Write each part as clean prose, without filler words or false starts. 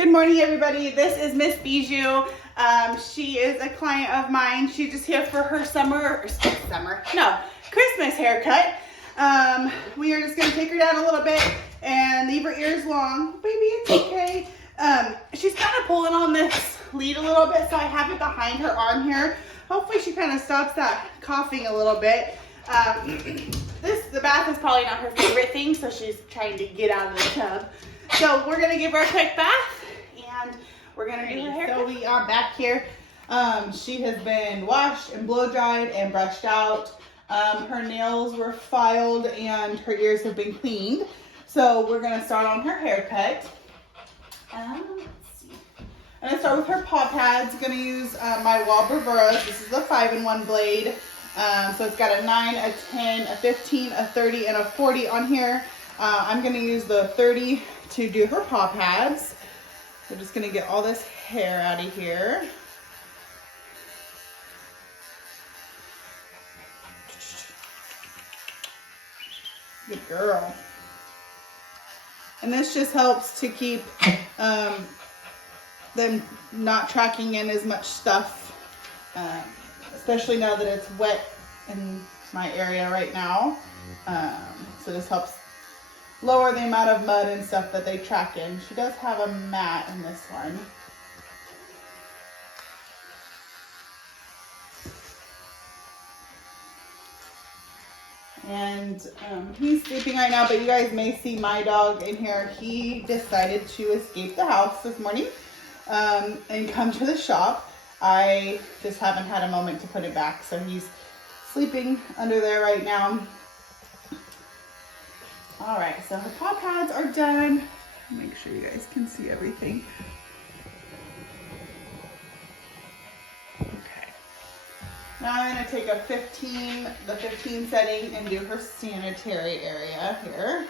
Good morning, everybody. This is Miss Bijou. She is a client of mine. She's just here for her Christmas haircut. We are just gonna take her down a little bit and leave her ears long. Baby, it's okay. She's kind of pulling on this lead a little bit, so I have it behind her arm here. Hopefully she kind of stops that coughing a little bit. The bath is probably not her favorite thing, so she's trying to get out of the tub. So we're gonna give her a quick bath and we're gonna do her haircut. So we are back here. She has been washed and blow dried and brushed out. Her nails were filed and her ears have been cleaned. So we're gonna start on her haircut. Let's see. I'm gonna start with her paw pads. Gonna use my Wall Bravoras. This is the 5-in-1 blade. So it's got a 9, a 10, a 15, a 30, and a 40 on here. I'm gonna use the 30 to do her paw pads. We're just gonna get all this hair out of here. Good girl. And this just helps to keep them not tracking in as much stuff, especially now that it's wet in my area right now. So this helps lower the amount of mud and stuff that they track in. She does have a mat in this one. And he's sleeping right now, but you guys may see my dog in here. He decided to escape the house this morning and come to the shop. I just haven't had a moment to put it back, so he's sleeping under there right now. All right, so her paw pads are done. Make sure you guys can see everything. Okay. Now I'm gonna take the 15 setting and do her sanitary area here.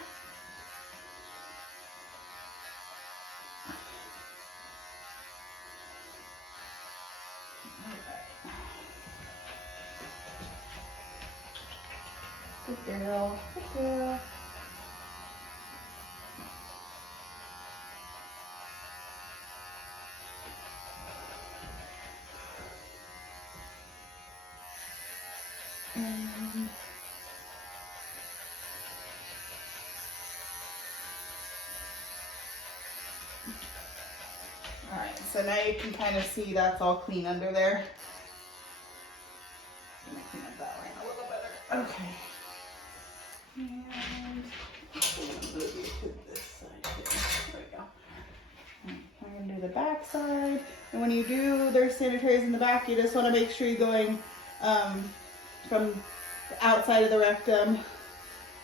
Good girl, good girl. Alright, so now you can kind of see that's all clean under there. I'm gonna clean up that line a little better. Okay. And I'm gonna move you to this side here. There we go. I'm gonna do the back side. And when you do their sanitaries in the back, you just want to make sure you're going from the outside of the rectum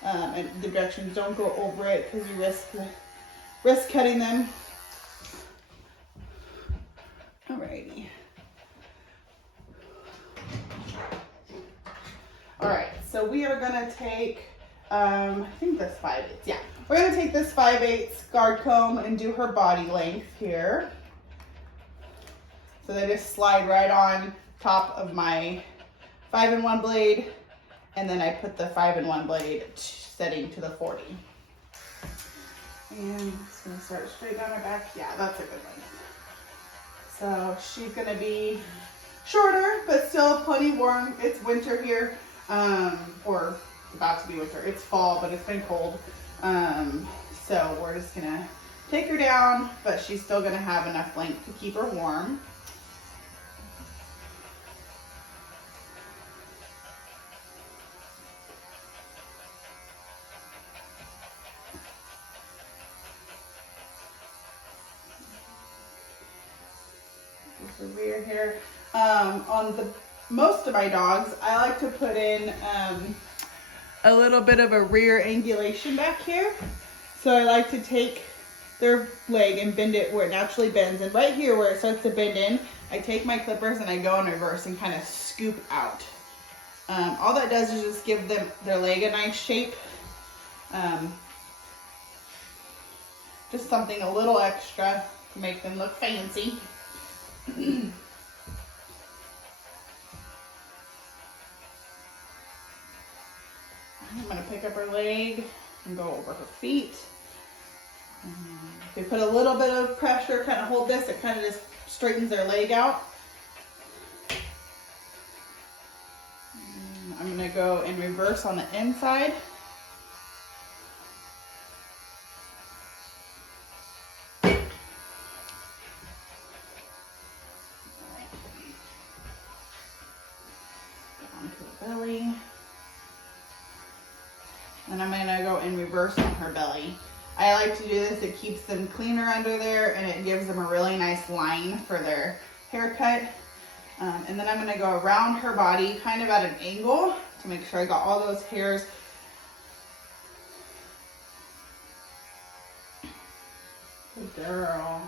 and the directions. Don't go over it because you risk cutting them. Alrighty. Alright, so we are gonna take I think this 5/8. Yeah. We're gonna take this 5/8 guard comb and do her body length here. So they just slide right on top of my 5-in-1 blade, and then I put the 5-in-1 blade setting to the 40. And I'm just gonna start straight down her back. Yeah, that's a good one. So she's gonna be shorter, but still plenty warm. It's winter here, or about to be winter. It's fall, but it's been cold. So we're just gonna take her down, but she's still gonna have enough length to keep her warm. The rear here. On most of my dogs, I like to put in a little bit of a rear angulation back here. So I like to take their leg and bend it where it naturally bends. And right here where it starts to bend in, I take my clippers and I go in reverse and kind of scoop out. All that does is just give their leg a nice shape. Just something a little extra to make them look fancy. I'm going to pick up her leg and go over her feet. If we put a little bit of pressure, kind of hold this, it kind of just straightens their leg out. And I'm going to go in reverse on the inside. Belly. And I'm going to go in reverse on her belly. I like to do this, it keeps them cleaner under there and it gives them a really nice line for their haircut. And then I'm going to go around her body kind of at an angle to make sure I got all those hairs. Good girl.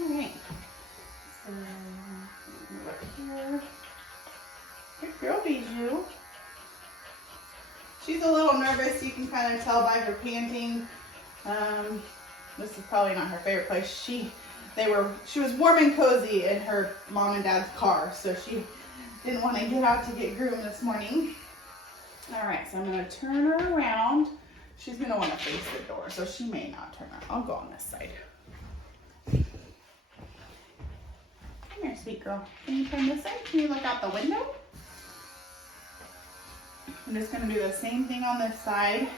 Alright. Here. Good girl, Bijou. She's a little nervous. You can kind of tell by her panting. This is probably not her favorite place. She was warm and cozy in her mom and dad's car, so she didn't want to get out to get Groom this morning. All right, so I'm going to turn her around. She's going to want to face the door, so she may not turn around. I'll go on this side. Come here, sweet girl. Can you turn this side? Can you look out the window? I'm just going to do the same thing on this side.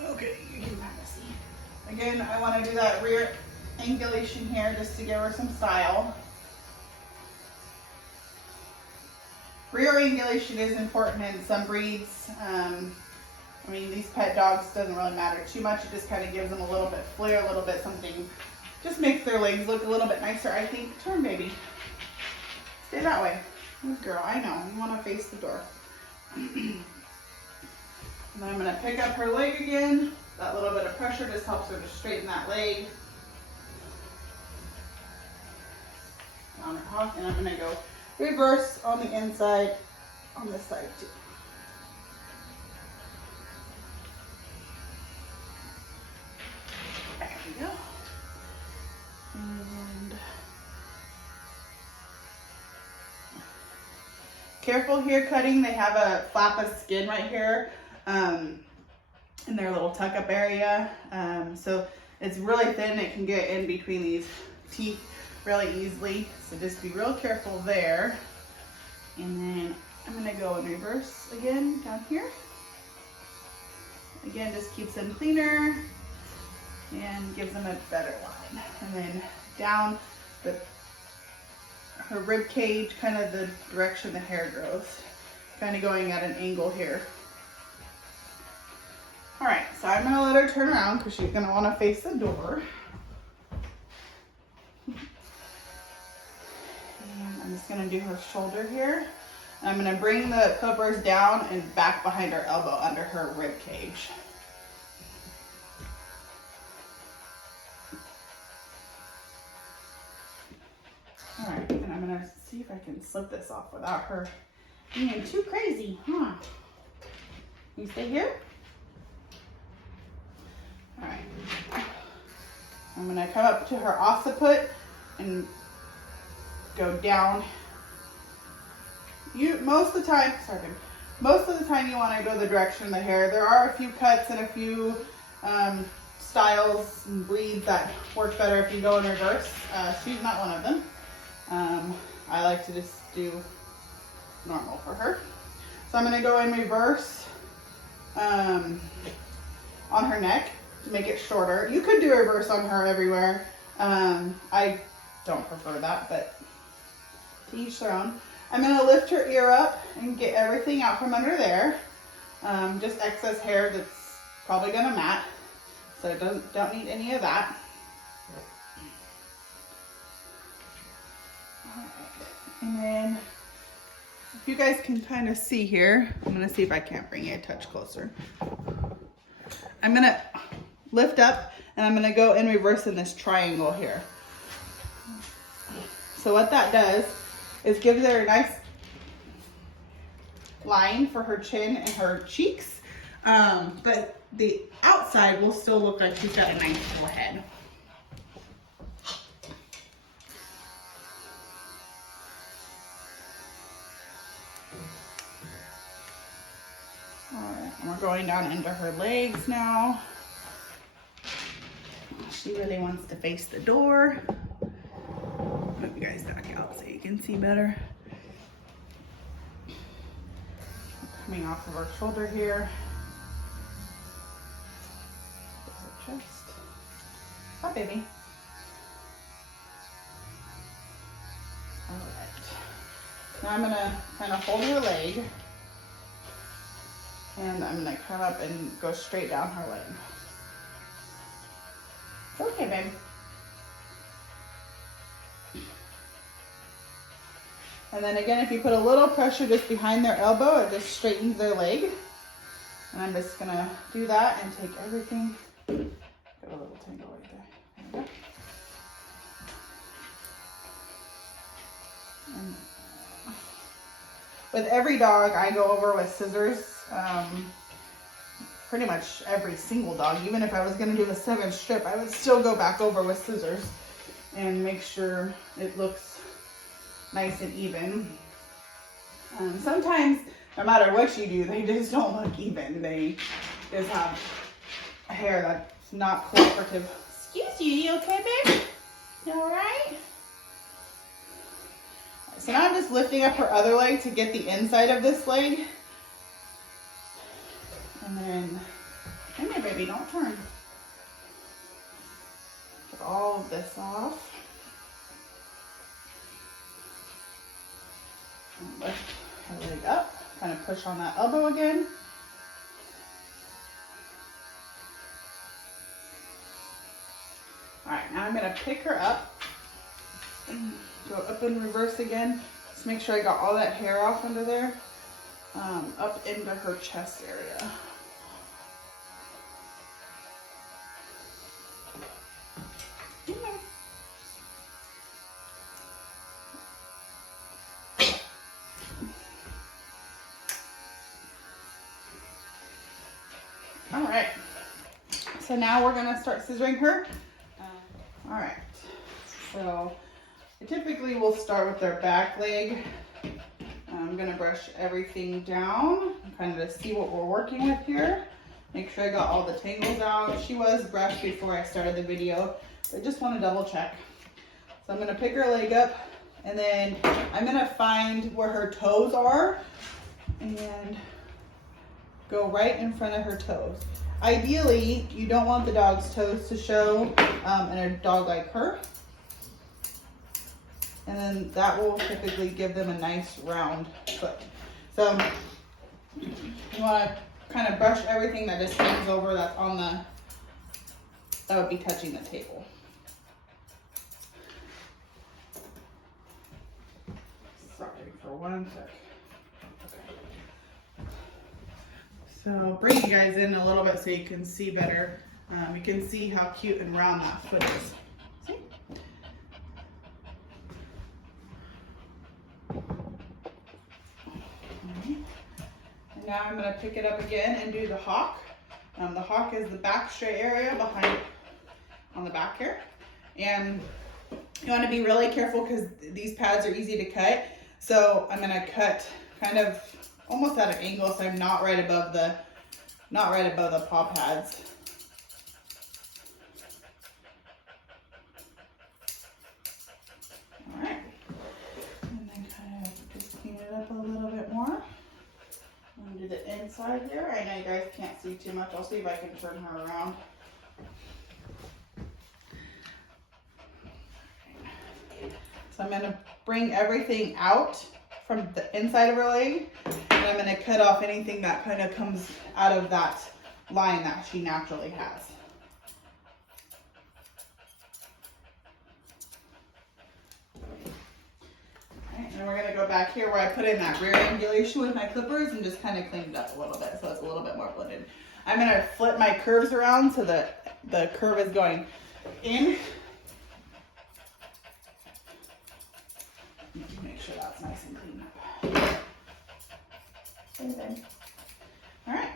Okay, you can kind of see. Again, I want to do that rear angulation here just to give her some style. Rear angulation is important in some breeds. I mean, these pet dogs doesn't really matter too much. It just kind of gives them a little bit flair, a little bit something. Just makes their legs look a little bit nicer, I think. Turn, baby. Stay that way. Good girl, I know. You want to face the door. And then I'm going to pick up her leg again. That little bit of pressure just helps her to straighten that leg. On her hawk, and I'm going to go reverse on the inside on this side too. There we go. And careful here cutting. They have a flap of skin right here in their little tuck up area. So it's really thin. It can get in between these teeth really easily. So just be real careful there. And then I'm going to go in reverse again down here. Again, just keeps them cleaner and gives them a better line. And then down her rib cage, kind of the direction the hair grows. Kind of going at an angle here. All right, so I'm going to let her turn around because she's going to want to face the door. I'm just going to do her shoulder here. And I'm going to bring the clippers down and back behind her elbow under her rib cage. All right, and I'm going to see if I can slip this off without her being too crazy, huh? You stay here? All right. I'm going to come up to her occiput and go down. Most of the time you want to go the direction of the hair. There are a few cuts and a few styles and breeds that work better if you go in reverse. She's not one of them. I like to just do normal for her. So I'm going to go in reverse on her neck to make it shorter. You could do reverse on her everywhere. I don't prefer that, but to each their own. I'm going to lift her ear up and get everything out from under there. Just excess hair that's probably going to mat. So don't need any of that. All right. And then if you guys can kind of see here, I'm going to see if I can't bring it a touch closer. I'm going to lift up and I'm going to go in reverse in this triangle here. So what that does is gives her a nice line for her chin and her cheeks. But the outside will still look like she's got a nice full head. All right, and we're going down into her legs now. She really wants to face the door. Move you guys back out so you can see better. Coming off of her shoulder here. Her chest. Hi, baby. All right. Now I'm gonna kind of hold her leg, and I'm gonna come up and go straight down her leg. Okay, babe. And then again, if you put a little pressure just behind their elbow, it just straightens their leg. And I'm just gonna do that and take everything. Got a little tangle right there. There we go. And with every dog, I go over with scissors. Pretty much every single dog. Even if I was gonna do a 7 strip, I would still go back over with scissors and make sure it looks nice and even. Sometimes, no matter what you do, they just don't look even. They just have hair that's not cooperative. Excuse you okay, babe? You all right? So now I'm just lifting up her other leg to get the inside of this leg. And then, come here, baby, don't turn. Get all of this off. And lift her leg up, kind of push on that elbow again. All right, now I'm gonna pick her up and go up in reverse again. Just make sure I got all that hair off under there, up into her chest area. All right, so now we're gonna start scissoring her. All right, so I typically will start with their back leg. I'm gonna brush everything down and kind of see what we're working with here. Make sure I got all the tangles out. She was brushed before I started the video, but I just want to double check. So I'm gonna pick her leg up, and then I'm gonna find where her toes are and go right in front of her toes. Ideally, you don't want the dog's toes to show in a dog like her. And then that will typically give them a nice round foot. So you want to kind of brush everything that just hangs over that's on the, that would be touching the table. Sorry for one sec. So bring you guys in a little bit so you can see better. You can see how cute and round that foot is. See? And now I'm going to pick it up again and do the hawk. The hawk is the back straight area behind on the back here. And you want to be really careful because these pads are easy to cut. So I'm going to cut kind of almost at an angle, so I'm not right above the paw pads. All right, and then kind of just clean it up a little bit more. I'm gonna do the inside here. I know you guys can't see too much. I'll see if I can turn her around. So I'm gonna bring everything out from the inside of her leg, and I'm going to cut off anything that kind of comes out of that line that she naturally has. Alright, and we're going to go back here where I put in that rear angulation with my clippers and just kind of clean it up a little bit so it's a little bit more blended. I'm going to flip my curves around so that the curve is going in. Make sure that's nice and clean up. All right.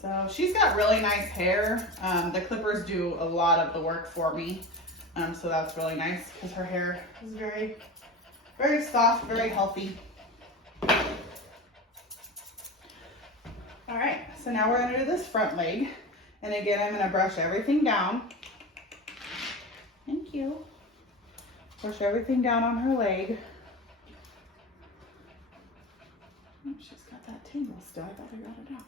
So she's got really nice hair. The clippers do a lot of the work for me. So that's really nice because her hair is very, very soft, very healthy. All right, so now we're gonna do this front leg. And again, I'm gonna brush everything down. Thank you. Brush everything down on her leg. Oh, she's got that tangle still. I thought I got it out.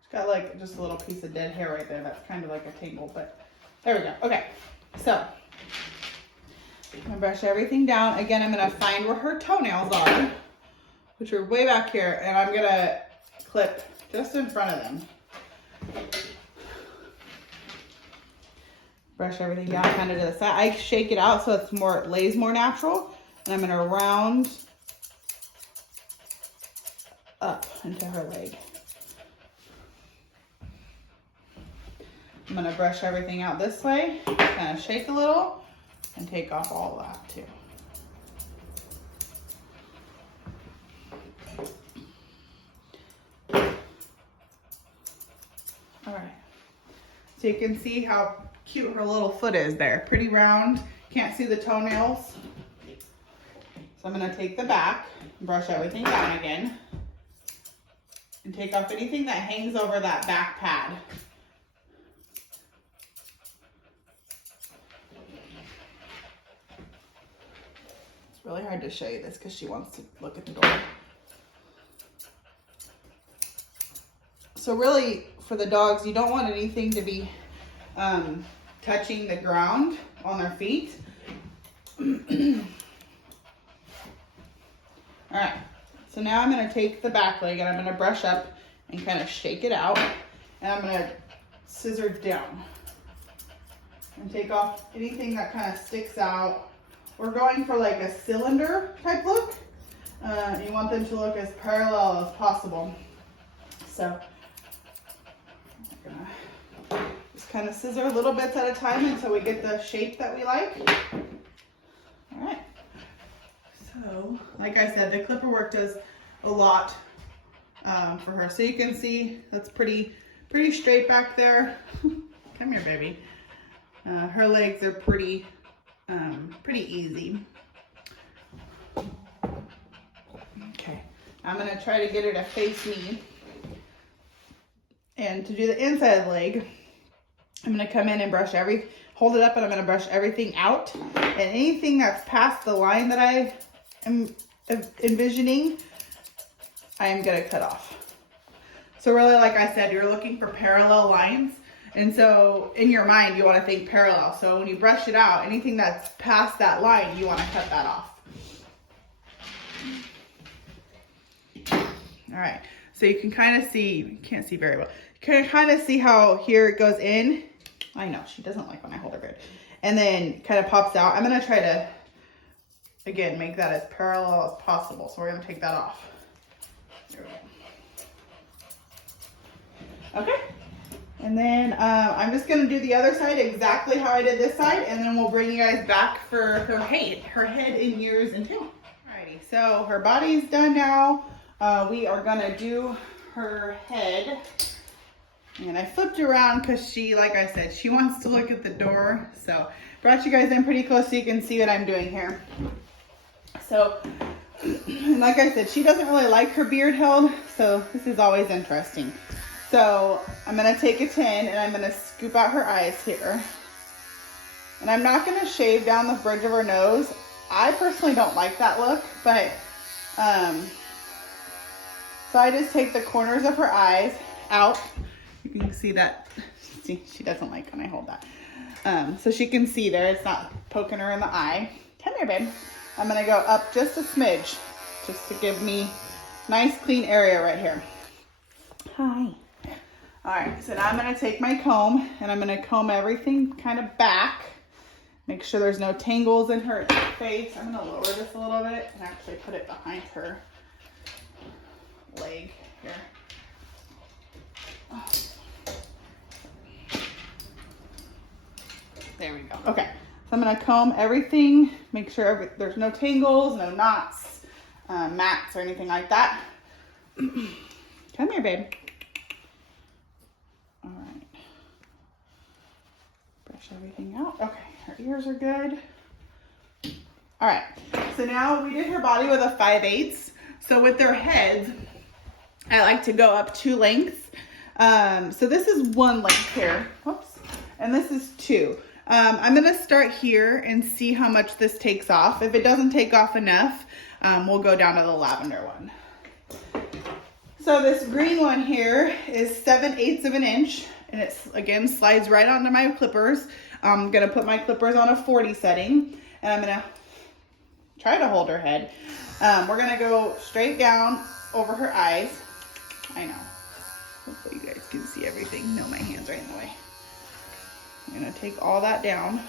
She's got like just a little piece of dead hair right there. That's kind of like a tangle, but there we go. Okay, so I'm gonna brush everything down. Again, I'm gonna find where her toenails are, which are way back here, and I'm gonna clip just in front of them. Brush everything down kind of to the side. I shake it out so it lays more natural. And I'm gonna round up into her leg. I'm gonna brush everything out this way, kind of shake a little, and take off all of that too. All right, so you can see how cute her little foot is there. Pretty round, can't see the toenails. So I'm gonna take the back, brush everything down again, and take off anything that hangs over that back pad. It's really hard to show you this because she wants to look at the door. So really, for the dogs, you don't want anything to be touching the ground on their feet. All right, so now I'm gonna take the back leg and I'm gonna brush up and kind of shake it out. And I'm gonna scissor down and take off anything that kind of sticks out. We're going for like a cylinder type look. You want them to look as parallel as possible. So I'm gonna just kind of scissor little bits at a time until we get the shape that we like. All right. So, like I said, the clipper work does a lot for her. So you can see that's pretty straight back there. Come here, baby. Her legs are pretty easy. Okay, I'm gonna try to get her to face me. And to do the inside of the leg, I'm gonna come in and hold it up, and I'm gonna brush everything out. And anything that's past the line that I am envisioning, I am gonna cut off. So really, like I said, you're looking for parallel lines. And so in your mind, you wanna think parallel. So when you brush it out, anything that's past that line, you wanna cut that off. All right, so you can kind of see, you can't see very well. You can kind of see how here it goes in. I know, she doesn't like when I hold her good. And then kind of pops out. I'm gonna try to, again, make that as parallel as possible. So we're gonna take that off. There we go. Okay. And then I'm just gonna do the other side exactly how I did this side, and then we'll bring you guys back for her head and ears and tail. Alrighty, so her body's done now. We are gonna do her head. And I flipped around because she, like I said, she wants to look at the door. So brought you guys in pretty close so you can see what I'm doing here. So, like I said, she doesn't really like her beard held, so this is always interesting. So I'm gonna take a tin and I'm gonna scoop out her eyes here. And I'm not gonna shave down the bridge of her nose. I personally don't like that look, but so I just take the corners of her eyes out. You can see that, see, she doesn't like when I hold that. So she can see there, it's not poking her in the eye. Come here, babe. I'm gonna go up just a smidge, just to give me nice clean area right here. Hi. All right, so now I'm gonna take my comb and I'm gonna comb everything kind of back. Make sure there's no tangles in her face. I'm gonna lower this a little bit and actually put it behind her leg here. Oh. There we go. Okay, so I'm gonna comb everything, make sure there's no tangles, no knots, mats or anything like that. Come here, babe. All right. Brush everything out. Okay, her ears are good. All right, so now we did her body with a 5/8. So with their heads, I like to go up 2 lengths. So this is 1 length here. Whoops. And this is 2. I'm gonna start here and see how much this takes off. If it doesn't take off enough, we'll go down to the lavender one. So this green one here is 7/8 of an inch, and it's again slides right onto my clippers. I'm gonna put my clippers on a 40 setting, and I'm gonna try to hold her head. We're gonna go straight down over her eyes. I know. Hopefully you guys can see everything. No, my hands are in the way. I'm gonna take all that down.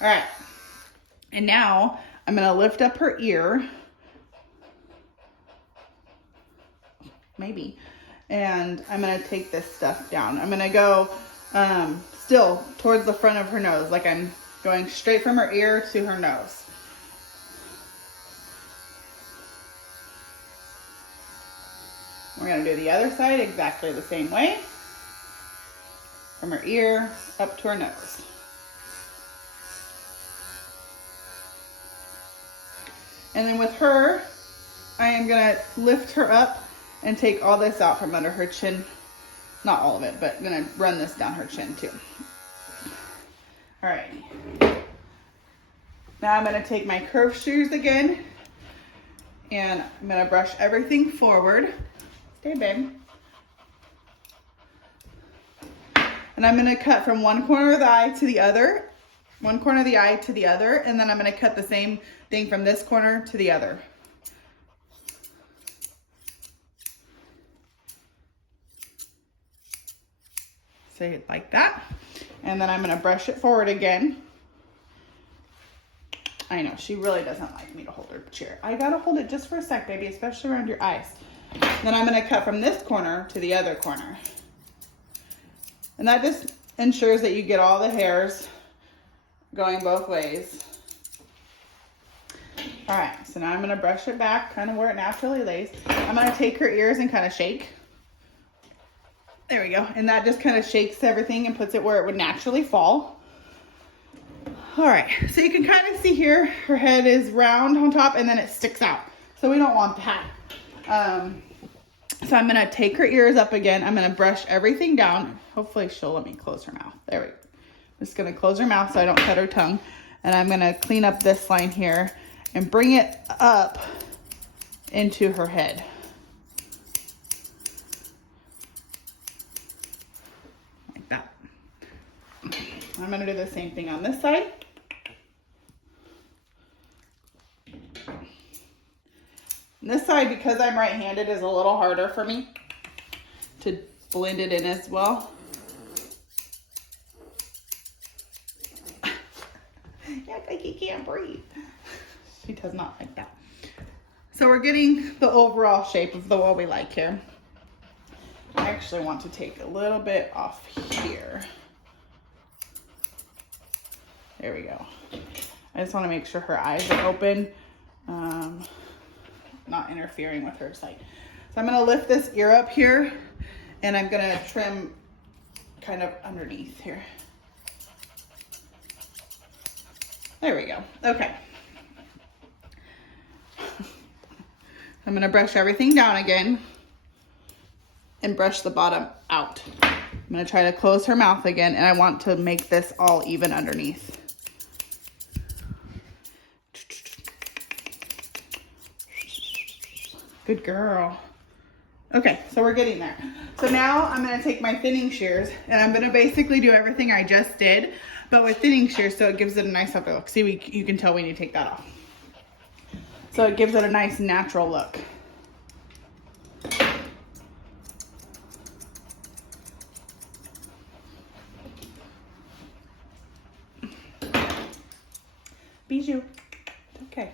All right. And now I'm gonna lift up her ear. Maybe. And I'm gonna take this stuff down. I'm gonna go still towards the front of her nose, like I'm going straight from her ear to her nose. We're gonna do the other side exactly the same way. From her ear up to her nose. And then with her, I am gonna lift her up and take all this out from under her chin. Not all of it, but I'm gonna run this down her chin too. All right. Now I'm gonna take my curved shears again, and I'm gonna brush everything forward. Stay, babe. And I'm gonna cut from one corner of the eye to the other, one corner of the eye to the other, and then I'm gonna cut the same thing from this corner to the other. Say it like that. And then I'm gonna brush it forward again. I know, she really doesn't like me to hold her chair. I gotta hold it just for a sec, baby, especially around your eyes. Then I'm gonna cut from this corner to the other corner. And that just ensures that you get all the hairs going both ways. All right, so now I'm gonna brush it back kind of where it naturally lays. I'm gonna take her ears and kind of shake. There we go. And that just kind of shakes everything and puts it where it would naturally fall. All right, so you can kind of see here, her head is round on top and then it sticks out. So we don't want that. So I'm gonna take her ears up again. I'm gonna brush everything down. Hopefully she'll let me close her mouth. There we go. I'm just gonna close her mouth so I don't cut her tongue. And I'm gonna clean up this line here and bring it up into her head. Like that. I'm gonna do the same thing on this side. And this side, because I'm right-handed, is a little harder for me to blend it in as well. You act like you can't breathe. She does not like that. So we're getting the overall shape of the what we like here. I actually want to take a little bit off here. There we go. I just want to make sure her eyes are open. Not interfering with her sight. So I'm gonna lift this ear up here and I'm gonna trim kind of underneath here. There we go. Okay. I'm gonna brush everything down again and brush the bottom out. I'm gonna try to close her mouth again, and I want to make this all even underneath. Good girl. Okay, so we're getting there. So now I'm gonna take my thinning shears and I'm gonna basically do everything I just did, but with thinning shears, so it gives it a nice upper look. See, you can tell we need to take that off. So it gives it a nice natural look. Bijou, it's okay.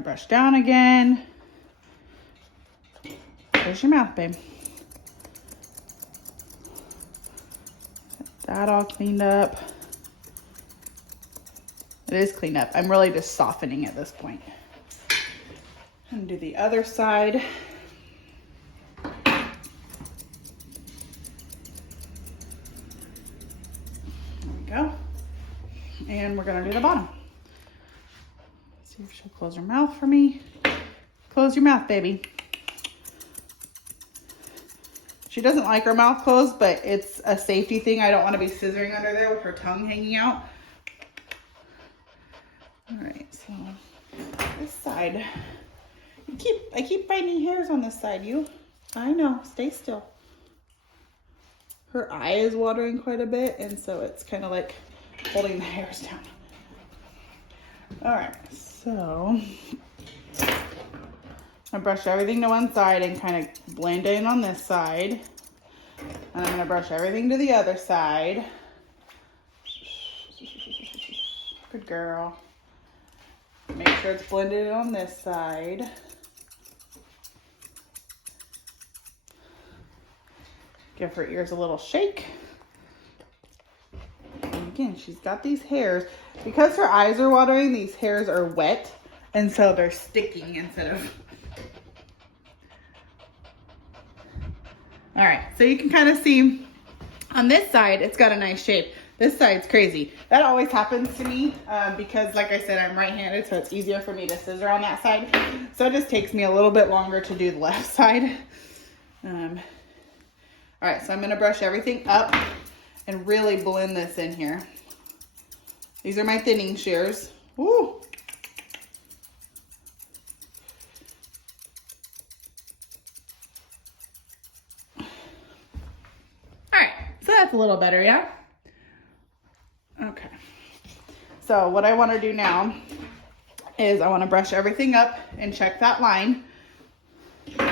gonna brush down again. There's your mouth, babe. Get that all cleaned up. It is cleaned up. I'm really just softening at this point. And do the other side. There we go. And we're gonna do the bottom. Let's see if she'll close her mouth for me. Close your mouth, baby. She doesn't like her mouth closed, but it's a safety thing. I don't want to be scissoring under there with her tongue hanging out. All right, so this side. I keep finding hairs on this side, you. I know, stay still. Her eye is watering quite a bit, and so it's kind of like holding the hairs down. All right, so I brush everything to one side and kind of blend in on this side. And I'm gonna brush everything to the other side. Good girl. Make sure it's blended in on this side. Give her ears a little shake. And again, she's got these hairs. Because her eyes are watering, these hairs are wet. And so they're sticking instead of... All right, so you can kind of see on this side, it's got a nice shape. This side's crazy. That always happens to me because, like I said, I'm right-handed, so it's easier for me to scissor on that side. So it just takes me a little bit longer to do the left side. All right, so I'm gonna brush everything up and really blend this in here. These are my thinning shears. Woo! So that's a little better, yeah? Okay. So what I want to do now is I want to brush everything up and check that line. All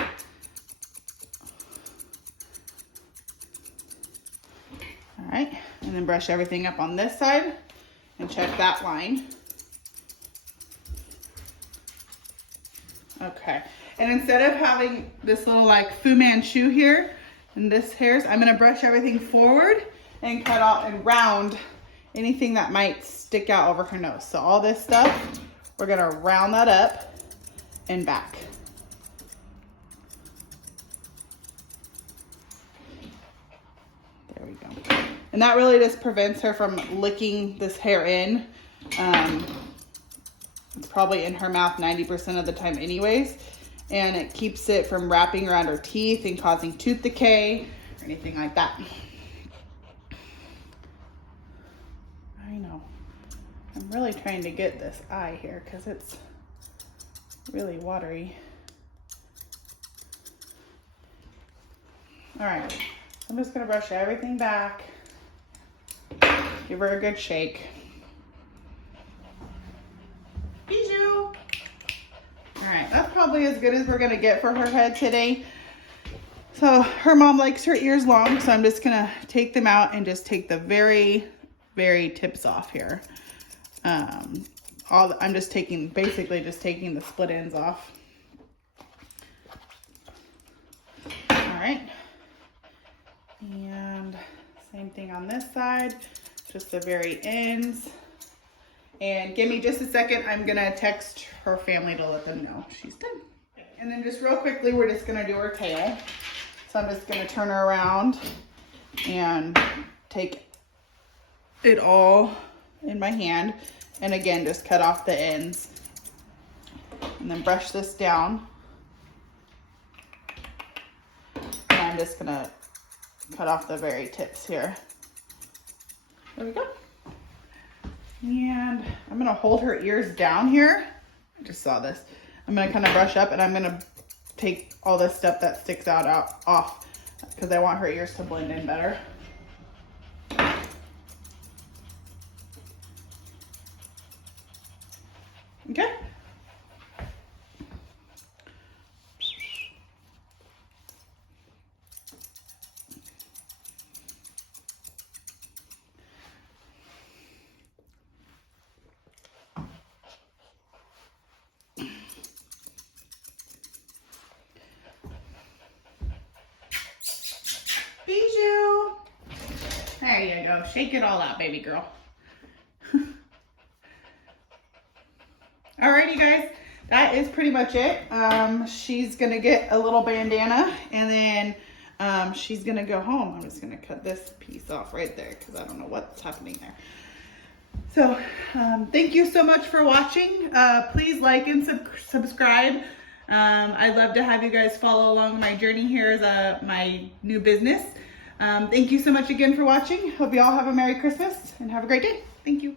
right. And then brush everything up on this side and check that line. Okay. And instead of having this little like Fu Manchu here, and this hairs, I'm gonna brush everything forward and cut out and round anything that might stick out over her nose. So all this stuff, we're gonna round that up and back. There we go. And that really just prevents her from licking this hair in. It's probably in her mouth 90% of the time anyways. And it keeps it from wrapping around her teeth and causing tooth decay or anything like that. I know. I'm really trying to get this eye here because it's really watery. All right, I'm just gonna brush everything back. Give her a good shake. Bijou. All right, that's probably as good as we're gonna get for her head today. So her mom likes her ears long, so I'm just gonna take them out and just take the very, very tips off here. I'm just basically just taking the split ends off. All right, and same thing on this side, just the very ends. And give me just a second, I'm gonna text her family to let them know she's done. And then just real quickly, we're just gonna do her tail. So I'm just gonna turn her around and take it all in my hand. And again, just cut off the ends. And then brush this down. And I'm just gonna cut off the very tips here. There we go. And I'm gonna hold her ears down here. I just saw this. I'm gonna kind of brush up and I'm gonna take all this stuff that sticks out off because I want her ears to blend in better. Okay. There you go. Shake it all out, baby girl. Alrighty, guys. That is pretty much it. She's going to get a little bandana, and then she's going to go home. I'm just going to cut this piece off right there because I don't know what's happening there. So thank you so much for watching. Please like and subscribe. I'd love to have you guys follow along my journey here as my new business. Thank you so much again for watching. Hope you all have a Merry Christmas and have a great day. Thank you.